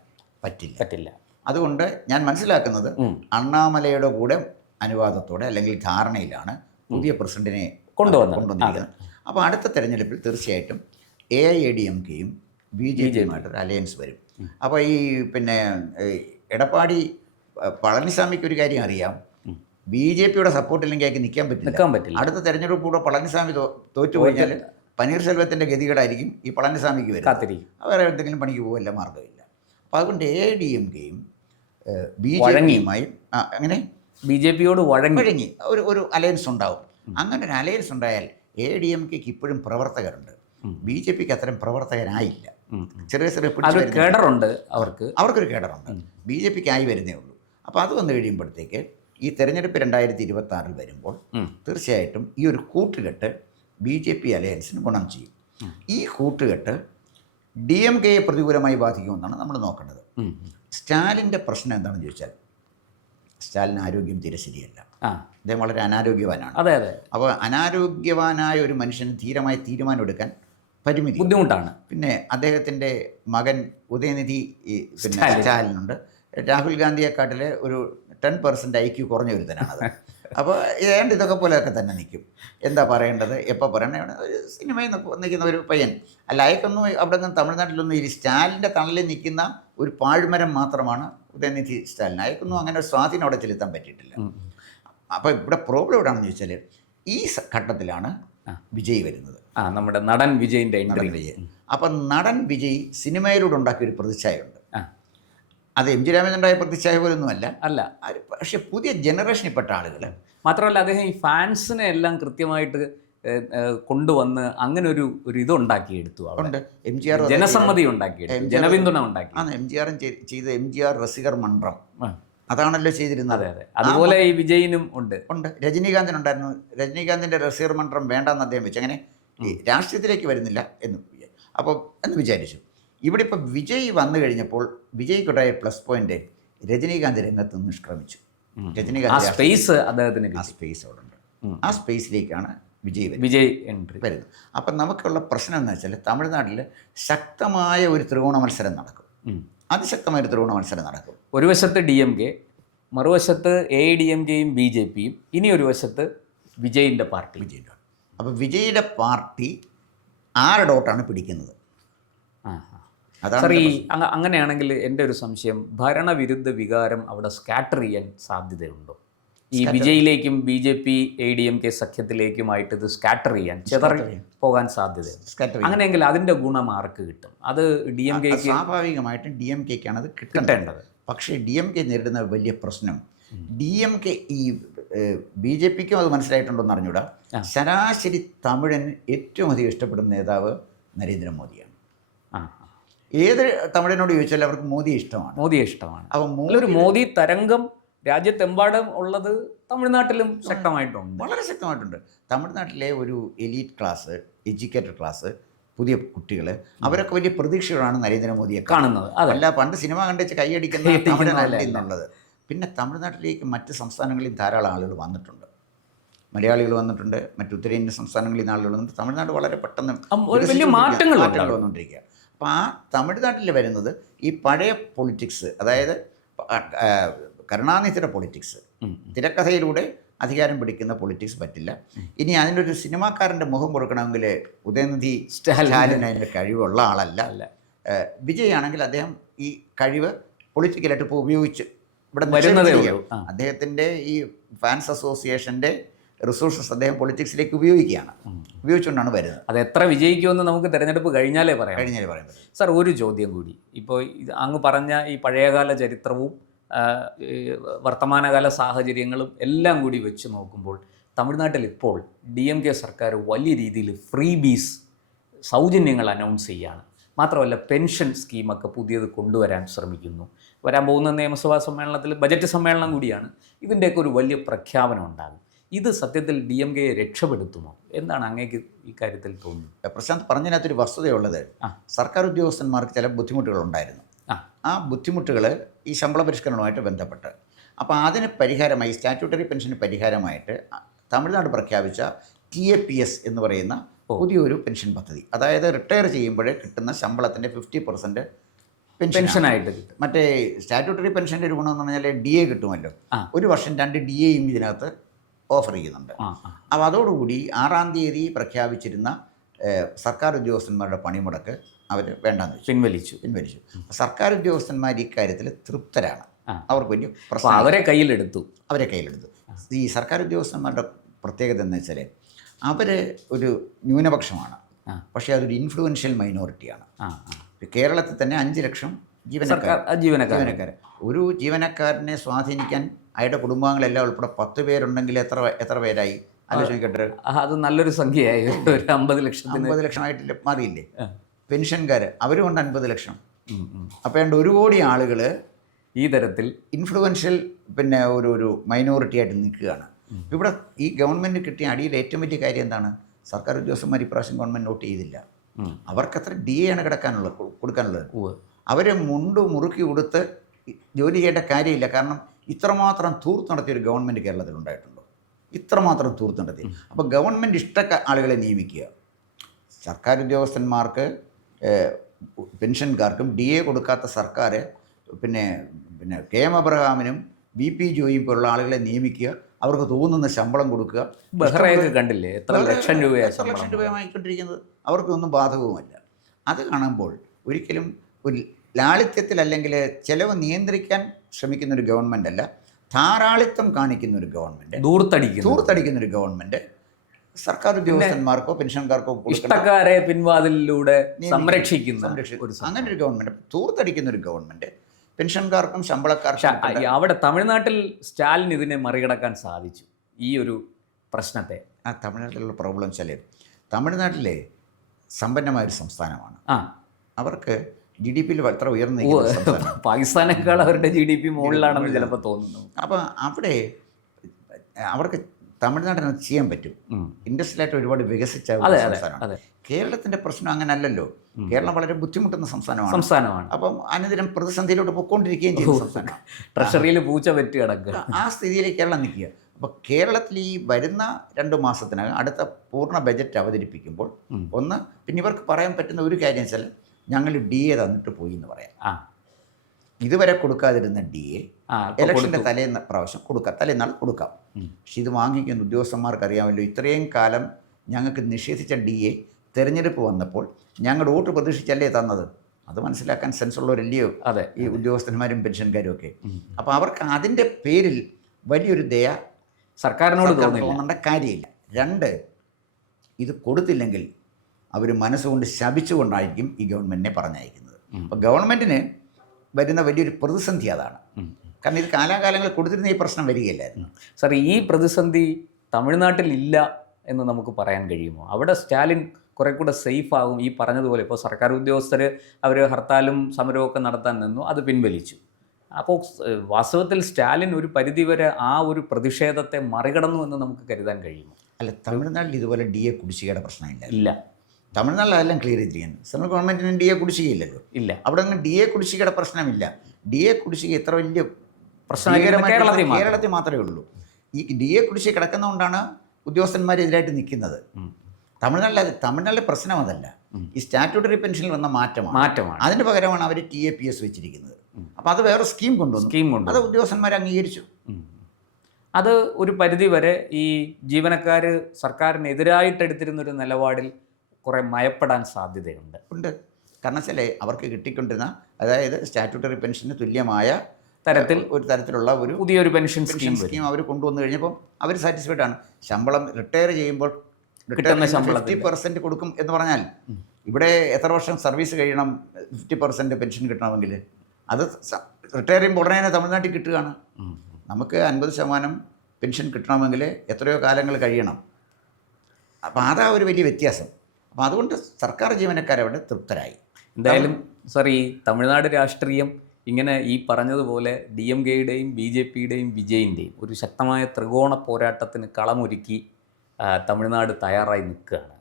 പറ്റില്ല. പറ്റില്ല. അതുകൊണ്ട് ഞാൻ മനസ്സിലാക്കുന്നത്. അണ്ണാമലയുടെ കൂടെ അനുവാദത്തോടെ അല്ലെങ്കിൽ ധാരണയിലാണ് പുതിയ പ്രസിഡന്റിനെ കൊണ്ടുവന്നത്. കൊണ്ടുവന്നിരിക്കുന്നത്. അപ്പോൾ അടുത്ത തെരഞ്ഞെടുപ്പിൽ തീർച്ചയായിട്ടും A I A D M കെയും ബി ജെ പിയുമായിട്ടൊരു അലയൻസ് വരും. അപ്പോൾ ഈ പിന്നെ എടപ്പാടി പളനിസ്വാമിക്ക് ഒരു കാര്യം അറിയാം. ബി ജെ പിയുടെ സപ്പോർട്ട് ഇല്ലെങ്കിൽ അയാൾക്ക് നിൽക്കാൻ പറ്റില്ല. നിൽക്കാൻ പറ്റില്ല. അടുത്ത തെരഞ്ഞെടുപ്പ് കൂടെ പളനിസ്വാമി തോറ്റു കഴിഞ്ഞാൽ പനീർസെൽവത്തിന്റെ ഗതികേടായിരിക്കും ഈ പളനിസ്വാമിക്ക് വരും കാത്തിരിക്കും. വേറെ എന്തെങ്കിലും പണിക്ക് പോകല്ല മാർഗമില്ല. അപ്പോൾ അതുകൊണ്ട് എ ഡി എം കെയും ബി ജെ. പിയുമായും അങ്ങനെ ബി ജെ പിയോട് വഴങ്ങി. വഴങ്ങി. ഒരു ഒരു അലയൻസ് ഉണ്ടാവും. അങ്ങനെ ഒരു അലയൻസ് ഉണ്ടായാൽ എ ഡി എം കെക്ക് ഇപ്പോഴും പ്രവർത്തകരുണ്ട്. ബി ജെ പിക്ക് അത്തരം പ്രവർത്തകനായില്ല. ചെറിയ ചെറിയ കേഡറുണ്ട് അവർക്ക്. അവർക്കൊരു കേഡറുണ്ട് ബി ജെ പിക്ക് ആയി വരുന്നേ ഉള്ളൂ. അപ്പോൾ അത് വന്നു കഴിയുമ്പോഴത്തേക്ക് ഈ തെരഞ്ഞെടുപ്പ് രണ്ടായിരത്തി ഇരുപത്തി ആറിൽ വരുമ്പോൾ തീർച്ചയായിട്ടും ഈ ഒരു കൂട്ടുകെട്ട് ബി ജെ പി അലയൻസിന് ഗുണം ചെയ്യും. ഈ കൂട്ടുകെട്ട് ഡി എം കെയെ പ്രതികൂലമായി ബാധിക്കുമെന്നാണ് നമ്മൾ നോക്കേണ്ടത്. സ്റ്റാലിന്റെ പ്രശ്നം എന്താണെന്ന് ചോദിച്ചാൽ സ്റ്റാലിന് ആരോഗ്യം തീരെ ശരിയല്ല. അദ്ദേഹം വളരെ അനാരോഗ്യവാനാണ്. അതെ അതെ. അപ്പോൾ അനാരോഗ്യവാനായ ഒരു മനുഷ്യന് ധീരമായ തീരുമാനമെടുക്കാൻ പരിമിതി ബുദ്ധിമുട്ടാണ്. പിന്നെ അദ്ദേഹത്തിന്റെ മകൻ ഉദയനിധി പിന്നെ. സ്റ്റാലിനുണ്ട്. രാഹുൽ ഗാന്ധിയെക്കാട്ടിലെ ഒരു ടെൻ പെർസെന്റ് ഐ ക്യു കുറഞ്ഞ ഒരുത്തനാണത്. അപ്പോൾ ഏണ്ട ഇതൊക്കെ പോലെയൊക്കെ തന്നെ നിൽക്കും എന്താ പറയേണ്ടത്? എപ്പോൾ പറയണ? ഒരു സിനിമയിൽ നിൽക്കുന്ന- നിൽക്കുന്ന ഒരു പയ്യൻ. അല്ല അയക്കൊന്നും അവിടെ നിന്ന് തമിഴ്നാട്ടിലൊന്നും ഈ സ്റ്റാലിന്റെ തണലിൽ നിൽക്കുന്ന ഒരു പാഴ്മരം മാത്രമാണ് ഉദയനിധി സ്റ്റാലിൻ അയക്കൊന്നും അങ്ങനെ ഒരു സ്വാധീനം അവിടെ ചെലുത്താൻ പറ്റിയിട്ടില്ല. അപ്പോൾ ഇവിടെ പ്രോബ്ലം എവിടെയാണെന്ന് ചോദിച്ചാൽ ഈ ഘട്ടത്തിലാണ് വിജയ് വരുന്നത്. ആ നമ്മുടെ നടൻ വിജയിന്റെ നടൻ വിജയ്. അപ്പം നടൻ വിജയ് സിനിമയിലൂടെ ഉണ്ടാക്കിയൊരു പ്രതിച്ഛായയുണ്ട്. അത് എം ജി രാമചന്ദ്രനായ പ്രതിച്ഛായ പോലൊന്നുമല്ല. അല്ല. പക്ഷെ പുതിയ ജനറേഷനിൽപ്പെട്ട ആളുകൾ മാത്രമല്ല അദ്ദേഹം ഈ ഫാൻസിനെ എല്ലാം കൃത്യമായിട്ട് കൊണ്ടുവന്ന് അങ്ങനെ ഒരു ഒരു ഇത് എടുത്തു അവിടെ എം ജി ആർ ജനസമ്മതി ജി ജനപിന്തുണ ഉണ്ടാക്കി ആ എം ജി ആറും ചെയ്ത എം ജി ആർ രസികർ മണ്ഡലം അതാണല്ലോ ചെയ്തിരുന്നത്. അതെ അതെ. അതുപോലെ ഈ വിജയിനും ഉണ്ട്. ഉണ്ട്. രജനീകാന്തിനുണ്ടായിരുന്നു രജനീകാന്തിന്റെ റസീർ മണ്ഡലം വേണ്ടെന്ന് അദ്ദേഹം വെച്ചു അങ്ങനെ രാഷ്ട്രീയത്തിലേക്ക് വരുന്നില്ല എന്ന് അപ്പോൾ എന്ന് വിചാരിച്ചു. ഇവിടെ ഇപ്പോൾ വിജയ് വന്നു കഴിഞ്ഞപ്പോൾ വിജയ്ക്കുണ്ടായ പ്ലസ് പോയിന്റ് രജനീകാന്ത് രംഗത്ത് നിഷ്ക്രമിച്ചു. രജനീകാന്ത് സ്പേസ് അദ്ദേഹത്തിന് ആ സ്പേസ് അവിടെ ഉണ്ട് ആ സ്പേസിലേക്കാണ് വിജയ് വിജയ് എൻട്രി വരുന്നത്. അപ്പം നമുക്കുള്ള പ്രശ്നം എന്ന് വെച്ചാൽ തമിഴ്നാട്ടിൽ ശക്തമായ ഒരു ത്രികോണ മത്സരം നടക്കും. അതിശക്തമായ ഒരു ത്രികോണ മത്സരം നടക്കും. ഒരു വശത്ത് ഡി എം കെ മറുവശത്ത് എ ഡി എം കെയും ബി ജെ പിയും ഇനി ഒരു വശത്ത് വിജയിന്റെ പാർട്ടി. വിജയിന്റെ അപ്പോൾ വിജയുടെ പാർട്ടി ആരുടെ ഡോട്ടാണ് പിടിക്കുന്നത്? സാർ ഈ അങ്ങനെയാണെങ്കിൽ എന്റെ ഒരു സംശയം ഭരണവിരുദ്ധ വികാരം അവിടെ സ്കാറ്റർ ചെയ്യാൻ സാധ്യതയുണ്ടോ? ഈ വിജയിലേക്കും B J P A D M K സഖ്യത്തിലേക്കുമായിട്ട് ഇത് സ്കാറ്റർ ചെയ്യാൻ ചെതറി പോകാൻ സാധ്യതയുണ്ട്. സ്കാറ്റർ അങ്ങനെയെങ്കിൽ അതിന്റെ ഗുണം ആർക്ക് കിട്ടും? അത് ഡി എം കെ സ്വാഭാവികമായിട്ടും ഡി എം കെക്കാണ് അത് കിട്ടേണ്ടത്. പക്ഷേ ഡി എം കെ നേരിടുന്ന വലിയ പ്രശ്നം ഡി എം കെ ഈ ബി ജെ പിക്കും അത് മനസ്സിലായിട്ടുണ്ടോ എന്ന് അറിഞ്ഞൂടാ ശരാശരി തമിഴൻ ഏറ്റവും അധികം ഇഷ്ടപ്പെടുന്ന നേതാവ് നരേന്ദ്രമോദിയാണ്. ഏത് തമിഴനോട് ചോദിച്ചാലും അവർക്ക് മോദി ഇഷ്ടമാണ്. മോദിയെ ഇഷ്ടമാണ്. അപ്പം ഒരു മോദി മോദി തരംഗം രാജ്യത്തെമ്പാടും ഉള്ളത് തമിഴ്നാട്ടിലും ശക്തമായിട്ടുണ്ട്. വളരെ ശക്തമായിട്ടുണ്ട്. തമിഴ്നാട്ടിലെ ഒരു എലീറ്റ് ക്ലാസ് എഡ്യൂക്കേറ്റഡ് ക്ലാസ് പുതിയ കുട്ടികൾ അവരൊക്കെ വലിയ പ്രതീക്ഷകളാണ് നരേന്ദ്രമോദിയെ കാണുന്നത്. കാണുന്നത്. അതെ. അല്ല പണ്ട് സിനിമ കണ്ടുവച്ച് കൈയടിക്കുന്ന അല്ല. ഇന്നുള്ളത് പിന്നെ തമിഴ്നാട്ടിലേക്ക് മറ്റ് സംസ്ഥാനങ്ങളിൽ ധാരാളം ആളുകൾ വന്നിട്ടുണ്ട്. മലയാളികൾ വന്നിട്ടുണ്ട് മറ്റു ഉത്തരേന്ത്യൻ സംസ്ഥാനങ്ങളിൽ നിന്ന് ആളുകൾ വന്നിട്ടുണ്ട്. തമിഴ്നാട് വളരെ പെട്ടെന്ന് വലിയ മാറ്റങ്ങൾ മാറ്റങ്ങൾ വന്നുകൊണ്ടിരിക്കുക അപ്പോൾ ആ തമിഴ്നാട്ടിൽ വരുന്നത് ഈ പഴയ പൊളിറ്റിക്സ് അതായത് കരുണാനിധിയുടെ പൊളിറ്റിക്സ്. തിരക്കഥയിലൂടെ അധികാരം പിടിക്കുന്ന പൊളിറ്റിക്സ് പറ്റില്ല. ഇനി അതിനൊരു സിനിമാക്കാരന്റെ മുഖം കൊടുക്കണമെങ്കിൽ ഉദയനിധി. സ്റ്റാലിന്. അതിന്റെ കഴിവുള്ള ആളല്ല. അല്ല. വിജയാണെങ്കിൽ വിജയ് ആണെങ്കിൽ അദ്ദേഹം ഈ കഴിവ് പൊളിറ്റിക്കലായിട്ട് ഇപ്പോൾ ഉപയോഗിച്ച് ഇവിടെ വരുന്നതേ. ഉള്ളൂ. അദ്ദേഹത്തിന്റെ ഈ ഫാൻസ് അസോസിയേഷന്റെ റിസോഴ്സസ് അദ്ദേഹം പൊളിറ്റിക്സിലേക്ക് ഉപയോഗിക്കുകയാണ്. ഉപയോഗിച്ചുകൊണ്ടാണ് വരുന്നത്. അത് എത്ര വിജയിക്കുമെന്ന് നമുക്ക് തിരഞ്ഞെടുപ്പ് കഴിഞ്ഞാലേ പറയാം. കഴിഞ്ഞാലേ പറയാം സാർ ഒരു ചോദ്യം കൂടി. ഇപ്പോൾ ഇത് അങ്ങ് പറഞ്ഞ ഈ പഴയകാല ചരിത്രവും വർത്തമാനകാല സാഹചര്യങ്ങളും എല്ലാം കൂടി വെച്ച് നോക്കുമ്പോൾ തമിഴ്നാട്ടിൽ ഇപ്പോൾ ഡി എം കെ സർക്കാർ വലിയ രീതിയിൽ ഫ്രീ ബീസ് സൗജന്യങ്ങൾ അനൗൺസ് ചെയ്യുകയാണ്. മാത്രമല്ല പെൻഷൻ സ്കീമൊക്കെ പുതിയത് കൊണ്ടുവരാൻ ശ്രമിക്കുന്നു. വരാൻ പോകുന്ന നിയമസഭാ സമ്മേളനത്തിൽ ബജറ്റ് സമ്മേളനം കൂടിയാണ്. ഇതിന്റെയൊക്കെ ഒരു വലിയ പ്രഖ്യാപനം ഉണ്ടാകും. ഇത് സത്യത്തിൽ ഡി എം കെയെ രക്ഷപ്പെടുത്തുമോ? എന്താണ് അങ്ങേക്ക് ഇക്കാര്യത്തിൽ തോന്നുന്നത്? പ്രശാന്ത് പറഞ്ഞതിനകത്തൊരു വസ്തുതയുള്ളത്. സർക്കാർ ഉദ്യോഗസ്ഥന്മാർക്ക് ചില ബുദ്ധിമുട്ടുകളുണ്ടായിരുന്നു ആ. ആ ബുദ്ധിമുട്ടുകൾ ഈ ശമ്പള പരിഷ്കരണവുമായിട്ട് ബന്ധപ്പെട്ട്. അപ്പോൾ അതിന് പരിഹാരമായി സ്റ്റാറ്റ്യൂട്ടറി പെൻഷന് പരിഹാരമായിട്ട് തമിഴ്നാട് പ്രഖ്യാപിച്ച ടി എ പി എസ് എന്ന് പറയുന്ന പുതിയൊരു പെൻഷൻ പദ്ധതി. അതായത് റിട്ടയർ ചെയ്യുമ്പോഴേ കിട്ടുന്ന ശമ്പളത്തിന്റെ ഫിഫ്റ്റി പെർസെന്റ് പെൻഷനായിട്ട് കിട്ടും. മറ്റേ സ്റ്റാറ്റ്യൂട്ടറി പെൻഷന്റെ ഒരു ഗുണമെന്ന് പറഞ്ഞാൽ ഡി എ കിട്ടുമല്ലോ. ഒരു വർഷം രണ്ട് ഡി എയും ഇതിനകത്ത് ഓഫർ ചെയ്യുന്നുണ്ട്. അപ്പോൾ അതോടുകൂടി ആറാം തീയതി പ്രഖ്യാപിച്ചിരുന്ന സർക്കാർ ഉദ്യോഗസ്ഥന്മാരുടെ പണിമുടക്ക് അവർ വേണ്ടെന്ന് വെച്ചു. പിൻവലിച്ചു. പിൻവലിച്ചു. സർക്കാർ ഉദ്യോഗസ്ഥന്മാർ ഇക്കാര്യത്തിൽ തൃപ്തരാണ്. അവർക്ക് വലിയ പ്രശ്നം അവരെ കയ്യിലെടുത്തു. അവരെ കയ്യിലെടുത്തു. ഈ സർക്കാർ ഉദ്യോഗസ്ഥന്മാരുടെ പ്രത്യേകത എന്ന് വെച്ചാൽ അവർ ഒരു ന്യൂനപക്ഷമാണ്. പക്ഷേ അതൊരു ഇൻഫ്ലുവൻഷ്യൽ മൈനോറിറ്റിയാണ്. കേരളത്തിൽ തന്നെ അഞ്ച് ലക്ഷം ജീവനക്കാർ. ജീവനക്കാർ. ഒരു ജീവനക്കാരനെ സ്വാധീനിക്കാൻ അയാളുടെ കുടുംബാംഗങ്ങളെല്ലാം ഉൾപ്പെടെ പത്ത് പേരുണ്ടെങ്കിൽ എത്ര എത്ര പേരായി? ആലോചിക്കട്ടെ അത് നല്ലൊരു സംഖ്യയായി. ഒരു അമ്പത് ലക്ഷം അമ്പത് ലക്ഷമായിട്ട് മാറിയില്ലേ. പെൻഷൻകാർ അവരും ഉണ്ട് അൻപത് ലക്ഷം. അപ്പോൾ ഏതാണ്ട് ഒരു കോടി ആളുകൾ ഈ തരത്തിൽ ഇൻഫ്ലുവൻഷ്യൽ പിന്നെ ഒരു ഒരു മൈനോറിറ്റി ആയിട്ട് നിൽക്കുകയാണ്. ഇവിടെ ഈ ഗവൺമെന്റ് കിട്ടിയ അടിയിൽ ഏറ്റവും വലിയ കാര്യം എന്താണ്? സർക്കാർ ഉദ്യോഗസ്ഥന്മാർ ഇപ്രാവശ്യം ഗവൺമെന്റ് നോട്ട് ചെയ്തില്ല. അവർക്ക് അത്ര ഡി ആണ് കിടക്കാനുള്ളത്. കൊടുക്കാനുള്ളത് അവരെ മുണ്ട് മുറുക്കി കൊടുത്ത് ജോലി ചെയ്യേണ്ട കാര്യമില്ല. കാരണം ഇത്രമാത്രം തൂർത്ത് നടത്തിയ ഒരു ഗവൺമെന്റ് കേരളത്തിൽ ഉണ്ടായിട്ടുണ്ടോ ഇത്രമാത്രം തൂർത്ത് നടത്തി. അപ്പോൾ ഗവൺമെന്റ് ഇഷ്ട ആളുകളെ നിയമിക്കുക. സർക്കാർ ഉദ്യോഗസ്ഥന്മാർക്ക് പെൻഷൻകാർക്കും ഡി എ കൊടുക്കാത്ത സർക്കാർ പിന്നെ പിന്നെ കെ എം അബ്രഹാമിനും ബി പി ജോയിയും പോലുള്ള ആളുകളെ നിയമിക്കുക. അവർക്ക് തോന്നുന്ന ശമ്പളം കൊടുക്കുക. ബഹ്റയൊക്കെ കണ്ടില്ലേ? എത്ര ലക്ഷം രൂപയാ എത്ര ലക്ഷം രൂപ വാങ്ങിക്കൊണ്ടിരിക്കുന്നത്? അവർക്കൊന്നും ബാധകവുമല്ല. അത് കാണുമ്പോൾ ഒരിക്കലും ഒരു ലാളിത്യത്തിൽ അല്ലെങ്കിൽ ചെലവ് നിയന്ത്രിക്കാൻ ശ്രമിക്കുന്ന ഒരു ഗവൺമെന്റ് അല്ല ധാരാളിത്തം കാണിക്കുന്ന ഒരു ഗവൺമെന്റ് ദൂർത്തടിക്കുന്ന ദൂർത്തടിക്കുന്ന ഒരു ഗവൺമെന്റ്. സർക്കാർ ഉദ്യോഗസ്ഥന്മാർക്കോ പെൻഷൻകാർക്കോ ഇഷ്ടക്കാരെ പിൻവാതിലൂടെ സംരക്ഷിക്കുന്ന അങ്ങനെ ഒരു ഗവൺമെന്റ് തൂർത്തടിക്കുന്ന ഒരു ഗവൺമെന്റ്. പെൻഷൻകാർക്കും ശമ്പളക്കാർക്കും അവിടെ തമിഴ്നാട്ടിൽ സ്റ്റാലിൻ ഇതിനെ മറികടക്കാൻ സാധിച്ചു. ഈ ഒരു പ്രശ്നത്തെ. ആ തമിഴ്നാട്ടിലുള്ള പ്രോബ്ലം വെച്ചാൽ തമിഴ്നാട്ടിലെ സമ്പന്നമായൊരു സംസ്ഥാനമാണ്. ആ. അവർക്ക് ജി ഡി പിയിൽ അത്ര ഉയർന്ന പാകിസ്ഥാനേക്കാൾ അവരുടെ ജി ഡി പി മുകളിലാണെന്ന് ചിലപ്പോൾ തോന്നുന്നു. അപ്പോൾ അവിടെ അവർക്ക് തമിഴ്നാട്ടിന് അത് ചെയ്യാൻ പറ്റും. ഇൻഡസ്ട്രിയലായിട്ട് ഒരുപാട് വികസിച്ച സംസ്ഥാനമാണ്. കേരളത്തിന്റെ പ്രശ്നം അങ്ങനെ അല്ലല്ലോ കേരളം വളരെ ബുദ്ധിമുട്ടുന്ന സംസ്ഥാനമാണ്. സംസ്ഥാനമാണ്. അപ്പം അനുദിനം പ്രതിസന്ധിയിലോട്ട് പൊക്കോണ്ടിരിക്കുകയും ചെയ്തു ട്രഷറിയിൽ പൂച്ച പറ്റി കിടക്കുക. ആ സ്ഥിതിയിലേക്ക് കേരളം നിൽക്കുക. അപ്പോൾ കേരളത്തിൽ ഈ വരുന്ന രണ്ട് മാസത്തിനകം അടുത്ത പൂർണ ബജറ്റ് അവതരിപ്പിക്കുമ്പോൾ ഒന്ന് പിന്നെ ഇവർക്ക് പറയാൻ പറ്റുന്ന ഒരു കാര്യം വെച്ചാൽ ഞങ്ങൾ ഡി എ തന്നിട്ട് പോയി എന്ന് പറയാം. ആ. ഇതുവരെ കൊടുക്കാതിരുന്ന ഡി എ ഇലക്ഷന്റെ. തലേന്ന് പ്രാവശ്യം കൊടുക്കാം. തലേന്നാൾ കൊടുക്കാം. പക്ഷെ ഇത് വാങ്ങിക്കുന്ന ഉദ്യോഗസ്ഥന്മാർക്ക് അറിയാമല്ലോ ഇത്രയും കാലം ഞങ്ങൾക്ക് നിഷേധിച്ച ഡി എ തെരഞ്ഞെടുപ്പ് വന്നപ്പോൾ ഞങ്ങളുടെ വോട്ട് പ്രതീക്ഷിച്ചല്ലേ തന്നത്? അത് മനസ്സിലാക്കാൻ സെൻസ് സെൻസുള്ളവരല്ലയോ? അതെ ഈ ഉദ്യോഗസ്ഥന്മാരും പെൻഷൻകാരും ഒക്കെ. അപ്പോൾ അവർക്ക് അതിന്റെ പേരിൽ വലിയൊരു ദയ സർക്കാരിനോട് തോന്നുന്നുണ്ട തോന്നേണ്ട കാര്യമില്ല. രണ്ട് ഇത് കൊടുത്തില്ലെങ്കിൽ അവർ മനസ്സുകൊണ്ട് ശപിച്ചുകൊണ്ടായിരിക്കും ഈ ഗവൺമെന്റിനെ പറഞ്ഞയക്കുന്നത്. അപ്പോൾ ഗവൺമെന്റിന് വരുന്ന വലിയൊരു പ്രതിസന്ധി അതാണ്. കാരണം ഇത് കാലാകാലങ്ങൾ കൊടുത്തിരുന്ന ഈ പ്രശ്നം വരികയില്ലായിരുന്നു. സാർ ഈ പ്രതിസന്ധി തമിഴ്നാട്ടിൽ ഇല്ല എന്ന് നമുക്ക് പറയാൻ കഴിയുമോ? അവിടെ സ്റ്റാലിൻ കുറെ കൂടെ സേഫ് ആകും. ഈ പറഞ്ഞതുപോലെ ഇപ്പോൾ സർക്കാർ ഉദ്യോഗസ്ഥർ അവർ ഹർത്താലും സമരവും ഒക്കെ നടത്താൻ നിന്നു. അത് പിൻവലിച്ചു. അപ്പോൾ വാസ്തവത്തിൽ സ്റ്റാലിൻ ഒരു പരിധിവരെ ആ ഒരു പ്രതിഷേധത്തെ മറികടന്നു എന്ന് നമുക്ക് കരുതാൻ കഴിയുമോ? അല്ല തമിഴ്നാട്ടിൽ ഇതുപോലെ ഡി എ കുടിശ്ശികയുടെ പ്രശ്നമില്ല. ഇല്ല. തമിഴ്നാട്ടിൽ അതെല്ലാം ക്ലിയർ ചെയ്തിരിക്കുന്നു സെൻട്രൽ ഗവൺമെന്റിന് ഡി എ കുടിശ്ശികയില്ലല്ലോ. ഇല്ല. അവിടെ അങ്ങ് ഡി എ കുടിശ്ശികയുടെ പ്രശ്നമില്ല. ഡി എ കുടിശ്ശിക ഇത്ര വലിയ പ്രശ്നകരമായിട്ട് കേരളത്തിൽ മാത്രമേ ഉള്ളൂ. ഈ ഡി എ കുടിശ്ശിക കിടക്കുന്നതുകൊണ്ടാണ് ഉദ്യോഗസ്ഥന്മാരെതിരായിട്ട് നിൽക്കുന്നത്. തമിഴ്നാട്ടിലെ തമിഴ്നാട്ടിലെ പ്രശ്നം അതല്ല. ഈ സ്റ്റാറ്റ്യൂട്ടറി പെൻഷനിൽ വന്ന മാറ്റമാണ്. മാറ്റമാണ്. അതിന് പകരമാണ് അവർ ടി എ പി എസ് വെച്ചിരിക്കുന്നത്. അപ്പോൾ അത് വേറെ സ്കീം കൊണ്ടുവന്നു. സ്കീം കൊണ്ട് അത് ഉദ്യോഗസ്ഥന്മാർ അംഗീകരിച്ചു. അത് ഒരു പരിധി വരെ ഈ ജീവനക്കാർ സർക്കാരിനെതിരായിട്ട് എടുത്തിരുന്ന ഒരു നിലപാടിൽ കുറെ മയപ്പെടാൻ സാധ്യതയുണ്ട്. ഉണ്ട്. കാരണം വെച്ചാൽ അവർക്ക് കിട്ടിക്കൊണ്ടിരുന്ന അതായത് സ്റ്റാറ്റ്യൂട്ടറി പെൻഷന് തുല്യമായ തരത്തിൽ ഒരു തരത്തിലുള്ള ഒരു പുതിയൊരു പെൻഷൻ സ്കീം സ്കീം അവർ കൊണ്ടുവന്നു കഴിഞ്ഞപ്പോൾ അവർ സാറ്റിസ്ഫൈഡ് ആണ്. ശമ്പളം റിട്ടയർ ചെയ്യുമ്പോൾ കിട്ടുന്ന ശമ്പളം ഫിഫ്റ്റി പെർസെന്റ് കൊടുക്കും എന്ന് പറഞ്ഞാൽ ഇവിടെ എത്ര വർഷം സർവീസ് കഴിയണം ഫിഫ്റ്റി പെർസെന്റ് പെൻഷൻ കിട്ടണമെങ്കിൽ? അത് റിട്ടയർ ചെയ്യുമ്പോൾ ഉടനെ തന്നെ തമിഴ്നാട്ടിൽ കിട്ടുകയാണ്. നമുക്ക് അൻപത് ശതമാനം പെൻഷൻ കിട്ടണമെങ്കിൽ എത്രയോ കാലങ്ങൾ കഴിയണം. അപ്പോൾ അതാ ഒരു വലിയ വ്യത്യാസം. അപ്പോൾ അതുകൊണ്ട് സർക്കാർ ജീവനക്കാർ അവിടെ തൃപ്തരായി. എന്തായാലും സാർ ഈ തമിഴ്നാട് രാഷ്ട്രീയം ഇങ്ങനെ ഈ പറഞ്ഞതുപോലെ ഡി എം കെയുടെയും ബി ജെ പിയുടെയും വിജയിന്റെയും ഒരു ശക്തമായ ത്രികോണ പോരാട്ടത്തിന് കളമൊരുക്കി തമിഴ്നാട് തയ്യാറായി നിൽക്കുകയാണ്.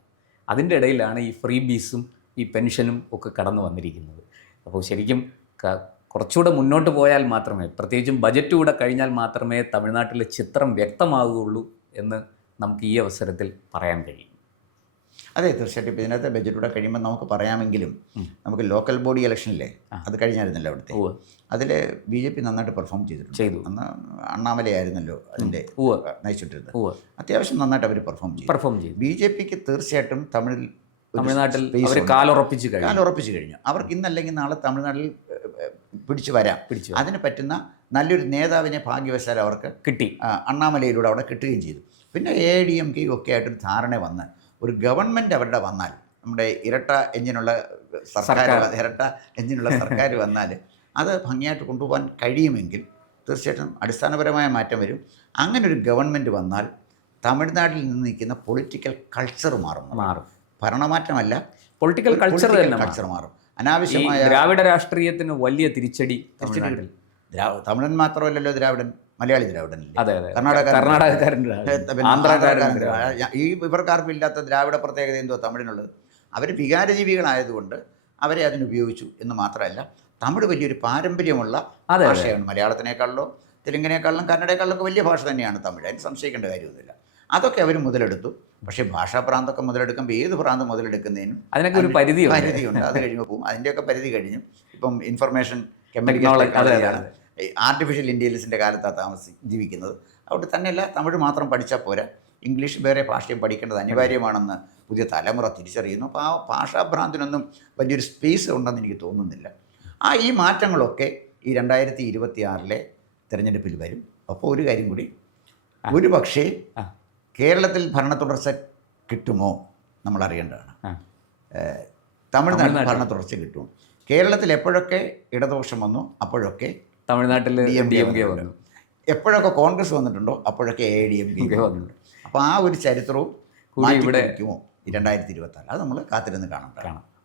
അതിന്റെ ഇടയിലാണ് ഈ ഫ്രീ ബീസും ഈ പെൻഷനും ഒക്കെ കടന്നു വന്നിരിക്കുന്നത്. അപ്പോൾ ശരിക്കും കുറച്ചുകൂടെ മുന്നോട്ട് പോയാൽ മാത്രമേ പ്രത്യേകിച്ചും ബജറ്റ് കൂടെ കഴിഞ്ഞാൽ മാത്രമേ തമിഴ്നാട്ടിലെ ചിത്രം വ്യക്തമാകുകയുള്ളൂ എന്ന് നമുക്ക് ഈ അവസരത്തിൽ പറയാൻ കഴിയും. അതെ തീർച്ചയായിട്ടും. ഇപ്പോൾ ഇതിനകത്ത് ബജറ്റൂടെ കഴിയുമ്പോൾ നമുക്ക് പറയാമെങ്കിലും നമുക്ക് ലോക്കൽ ബോഡി ഇലക്ഷനിലെ അത് കഴിഞ്ഞായിരുന്നല്ലോ അവിടുത്തെ. അതിൽ ബി ജെ പി നന്നായിട്ട് പെർഫോം ചെയ്തിട്ടുണ്ട്. ചെയ്തു. അന്ന് അണ്ണാമലയായിരുന്നല്ലോ അതിന്റെ നയിച്ചിട്ടിരുന്നത്. അത്യാവശ്യം നന്നായിട്ട് അവർ പെർഫോം ചെയ്തു. പെർഫോം ചെയ്തു. ബി ജെ പിക്ക് തീർച്ചയായിട്ടും തമിഴിൽ തമിഴ്നാട്ടിൽ അവർ. കാലുറപ്പിച്ച് കഴിഞ്ഞു. കാലുറപ്പിച്ച് കഴിഞ്ഞു. അവർക്ക് ഇന്നല്ലെങ്കിൽ നാളെ തമിഴ്നാട്ടിൽ പിടിച്ചു വരാം. പിടിച്ചു അതിന് പറ്റുന്ന നല്ലൊരു നേതാവിനെ ഭാഗ്യവശാൽ അവർക്ക് കിട്ടി. അണ്ണാമലയിലൂടെ അവിടെ കിട്ടുകയും ചെയ്തു. പിന്നെ എ ഡി എം കെയും ഒക്കെ ആയിട്ടൊരു ധാരണ വന്ന് ഒരു ഗവൺമെന്റ് അവരുടെ വന്നാൽ നമ്മുടെ ഇരട്ട എഞ്ചിനുള്ള സർക്കാർ. ഇരട്ട എഞ്ചിനുള്ള സർക്കാർ വന്നാൽ അത് ഭംഗിയായിട്ട് കൊണ്ടുപോകാൻ കഴിയുമെങ്കിൽ തീർച്ചയായിട്ടും അടിസ്ഥാനപരമായ മാറ്റം വരും. അങ്ങനെ ഒരു ഗവൺമെന്റ് വന്നാൽ തമിഴ്നാട്ടിൽ നിന്ന് നിൽക്കുന്ന പൊളിറ്റിക്കൽ കൾച്ചർ മാറും. മാറും. ഭരണമാറ്റമല്ല പൊളിറ്റിക്കൽ കൾച്ചർ. കൾച്ചർ മാറും. അനാവശ്യമായ ദ്രാവിഡ രാഷ്ട്രീയത്തിന് വലിയ തിരിച്ചടി ദ്രാ- തമിഴൻ മാത്രമല്ലല്ലോ ദ്രാവിഡൻ. മലയാളി ദ്രാവിഡനല്ലേ അതെ അതെ കർണാടക കർണാടകക്കാരന്റെ പിന്നെ ആന്ധ്രാക്കാരൻ ആന്ധ്രാക്കാരൻ. ഈ ഇവർക്കാർക്കും ഇല്ലാത്ത ദ്രാവിഡ പ്രത്യേകത എന്തോ തമിഴിനുള്ളത്. അവർ വികാരജീവികളായതുകൊണ്ട് അവരെ അതിനുപയോഗിച്ചു എന്ന് മാത്രമല്ല തമിഴ് വലിയൊരു പാരമ്പര്യമുള്ള. ഭാഷയാണ്. മലയാളത്തിനേക്കാളിലോ തെലുങ്കിനേക്കാളിലും കന്നഡയെക്കാളിലൊക്കെ വലിയ ഭാഷ തന്നെയാണ് തമിഴ്. അതിന് സംശയിക്കേണ്ട കാര്യമൊന്നുമില്ല. അതൊക്കെ അവർ മുതലെടുത്തു. പക്ഷേ ഭാഷാ പ്രാന്തൊക്കെ മുതലെടുക്കുമ്പോൾ ഏത് പ്രാന്ത് മുതലെടുക്കുന്നതിനും അതിനൊക്കെ ഒരു പരിധി പരിധിയുണ്ട്. അത് കഴിയുമ്പോൾ പോകും. അതിന്റെയൊക്കെ പരിധി കഴിഞ്ഞു. ഇപ്പം ഇൻഫർമേഷൻ കെമിക്കൽ ആർട്ടിഫിഷ്യൽ ഇന്റലിജൻസിന്റെ കാലത്താണ് താമസി ജീവിക്കുന്നത്. അതുകൊണ്ട് തന്നെയല്ല തമിഴ് മാത്രം പഠിച്ചാൽ പോരാ. ഇംഗ്ലീഷ് വേറെ ഭാഷയും പഠിക്കേണ്ടത് അനിവാര്യമാണെന്ന് പുതിയ തലമുറ തിരിച്ചറിയുന്നു. അപ്പോൾ ആ ഭാഷാഭ്രാന്തിനൊന്നും വലിയൊരു സ്പേസ് ഉണ്ടെന്ന് എനിക്ക് തോന്നുന്നില്ല. ആ ഈ മാറ്റങ്ങളൊക്കെ ഈ രണ്ടായിരത്തി ഇരുപത്തി ആറിലെ തിരഞ്ഞെടുപ്പിൽ വരും. അപ്പോൾ ഒരു കാര്യം കൂടി ഒരു പക്ഷേ കേരളത്തിൽ ഭരണ തുടർച്ച കിട്ടുമോ നമ്മൾ അറിയേണ്ടതാണ് തമിഴ്നാട്ടിൽ. ഭരണ തുടർച്ച കിട്ടും കേരളത്തിൽ എപ്പോഴൊക്കെ ഇടദോഷം വന്നു അപ്പോഴൊക്കെ തമിഴ്നാട്ടിൽ D M D K M K വന്നു. എപ്പോഴൊക്കെ കോൺഗ്രസ് വന്നിട്ടുണ്ടോ അപ്പോഴൊക്കെ എ ഡി എം കെ വന്നിട്ടുണ്ട്. വന്നു അപ്പോൾ ആ ഒരു ചരിത്രവും കൂടി ഇവിടെ- രണ്ടായിരത്തി ഇരുപത്തി ആറ് അത് നമ്മൾ കാത്തിരുന്ന് കാണാം കാണാം.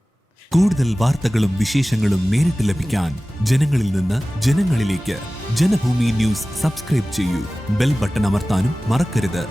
കൂടുതൽ വാർത്തകളും വിശേഷങ്ങളും നേരിട്ട് ലഭിക്കാൻ ജനങ്ങളിൽ നിന്ന് ജനങ്ങളിലേക്ക് ജനഭൂമി ന്യൂസ് സബ്സ്ക്രൈബ് ചെയ്യൂ. ബെൽ ബട്ടൺ അമർത്താനും മറക്കരുത്.